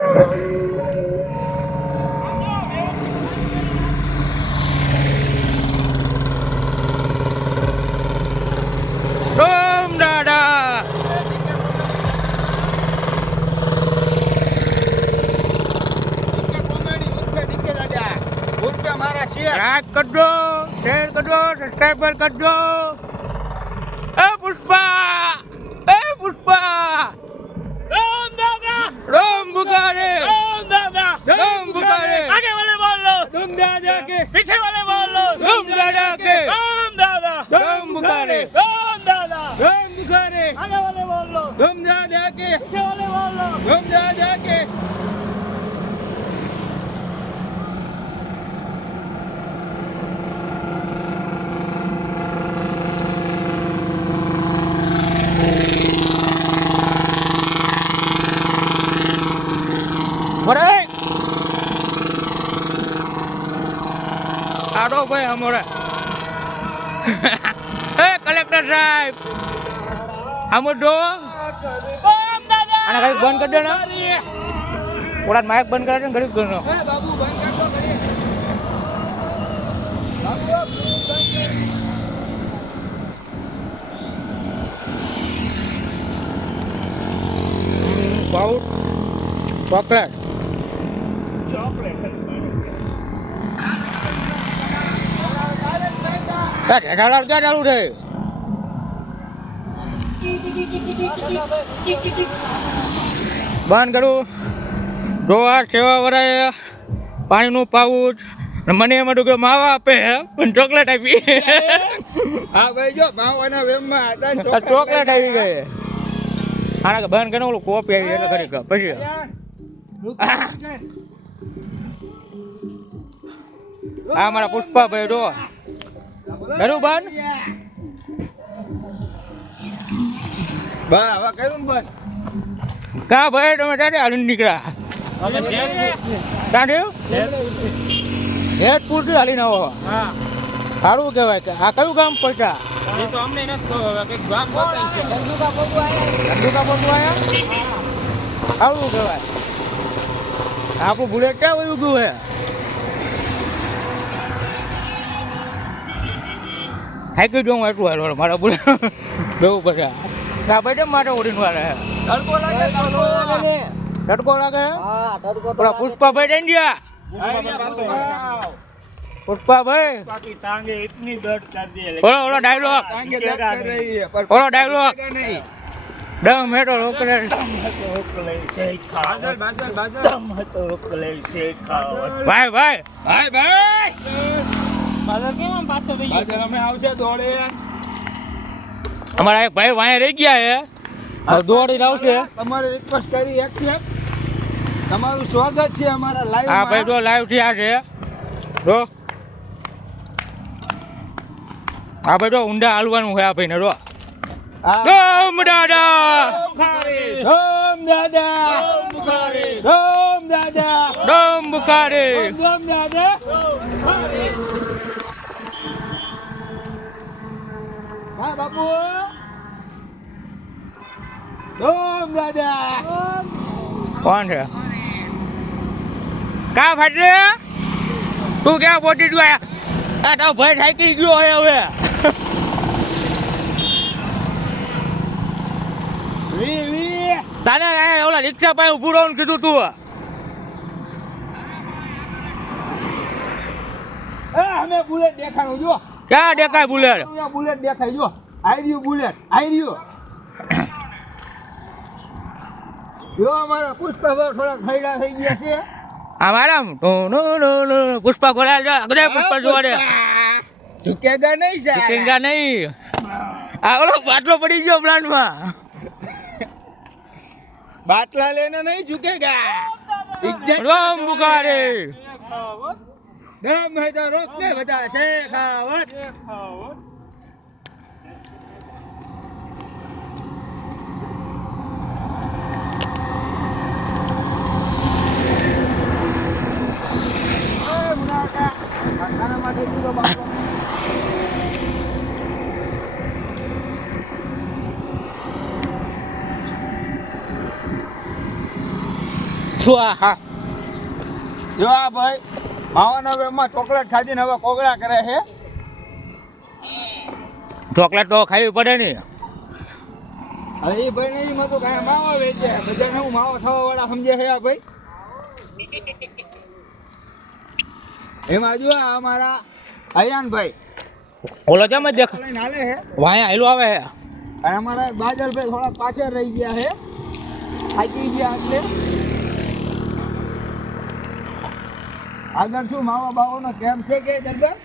રોમ દાદા લાઈક કરજો, શેર કરજો, સબસ્ક્રાઈબર કરજો. એ પુષ્પા, એ પુષ્પા, राम दादा રોમ બુકારે, राम दादा રોમ બુકારે, आगे वाले बोल लो રોમ દાદા કે, पीछे वाले बोल लो રોમ દાદા કે, राम दादा રોમ બુકારે, राम दादा રોમ બુકારે, आगे वाले बोल लो રોમ દાદા કે, पीछे वाले बोल लो રોમ દાદા કે. બરે આડો ભાઈ અમારે એ કલેક્ટર સાહેબ આમ જો राम दादा આને ઘડીક બંધ કરી દે ને થોડા માઇક બંધ કરે ને ઘડીક ગણો बाबू बंद कर दो घड़ी बाबू अब પાઉટ ચોકલેટ चॉकलेट ઢેઢાલા ક્યાં ચાલુ છે બંધ કરું ડોવા સેવા વરાય પાણીનું પાઉચ મને એમાં તો માવા આપે પણ ચોકલેટ આપી हां भाई जो मावाना वेम में आता આ ચોકલેટ આવી ગઈ આના કે બંધ કરીને ઓલું કોપી આવી એટલે ખરી પછી આ મારા પુષ્પાભાઈ જો કરું બંધ बा हवा करूं बंद કા ભાઈ તમે ક્યાંથી હાલીને નીકળ્યા ક્યાં જેતપુરથી હાલીને આવો हां સારું કહેવાય કે આ કયું ગામ પડતા ये तो हमने ना तो एक गांव बताई है गंदू का पोगो आया ધંધુકા પડતું આયા સારું કહેવાય આપણું બુલેટ ક્યાં વયું ગયું હે હાઈકી જો હું એટલું હાલ મારા બુલેટ બેવું પડે આ ભાઈ કેમ માટે ઓડીને વાળે तड़को लगे ने તડકો લાગે हां तड़को પેલા પુષ્પાભાઈ જઈને ગયા પુષ્પાભાઈ बाकी टांगे इतनी दर्द कर दी है ઓલો ઓલો ડાયલોગ टांगे दर्द कर रही है पर ઓલો ડાયલોग नहीं દમ હેઠો રોકડે दम है तो रुक ले से खाओ ભાઈ ભાઈ भाई भाई बादल केम पाछो થઈ બાદલ અમે આવશે દોડે અમારા એક ભાઈ વાંહે રહી ગયા હે હવે દોડી આવશે તમારે રિક્વેસ્ટ કરી એક્સેપ્ટ તમારું સ્વાગત છે અમારા લાઈવ આ ભાઈ જો લાઈવ થયા છે જો આ ભાઈ જો ઊંડા હાલવાનું છે આ ભાઈને જો ધમ દાદા ધમ દાદા ધમ દાદા ધમ બુખારે ધમ દાદા હા બાપુ ધમ દાદા કોણ છે કા ફાટલે તું ક્યાં પહોંચી ગયો આ તારો ભાઈ થાકી ગયો હે હવે વી તાને ઓલા રિક્ષા પાસે ઉભું રહું કીધું તું અમે બુલેટ દેખાડું જો ક્યાં દેખાય બુલેટ બુલેટ દેખાય જો આઈ રહ્યું બુલેટ આઈ રહ્યું જો અમારા પુષ્પા થોડા ખૈડા થઈ ગયા છે અમારા પુષ્પા ગોળા અગરે પુષ્પા જોવા દે ઝુકેગા નહીં છે ઝુકેગા નહીં આ ઓલો બાટલો પડી ગયો પ્લાન્ટમાં બાટલા લેને નહીં ઝુકેગા રામ બુખારે દમ હે તો રોક ને બધા શેખાવત ખાના માટે દીધો બાપો શું આ હા જો આ ભાઈ માવાનો વેમાં ચોકલેટ ખાધીને હવે કોગળા કરે છે. ચોકલેટ તો ખાવી પડે ને. હવે એ ભાઈ નહીં માં તો કાંઈ માવા વેચે બધાને હું માવો થવા વાળા સમજે છે આ ભાઈ. એમાં જો આ અમારા અયાનભાઈ ઓલો કેમ જ દેખ લઈને હાલે છે વાયા હાલો આવે છે. અને અમારા બાજલભાઈ થોડા પાછળ રહી ગયા છે થાકી ગયા એટલે આગળ શું માવા બાવાનો કેમ છે કે દરબાર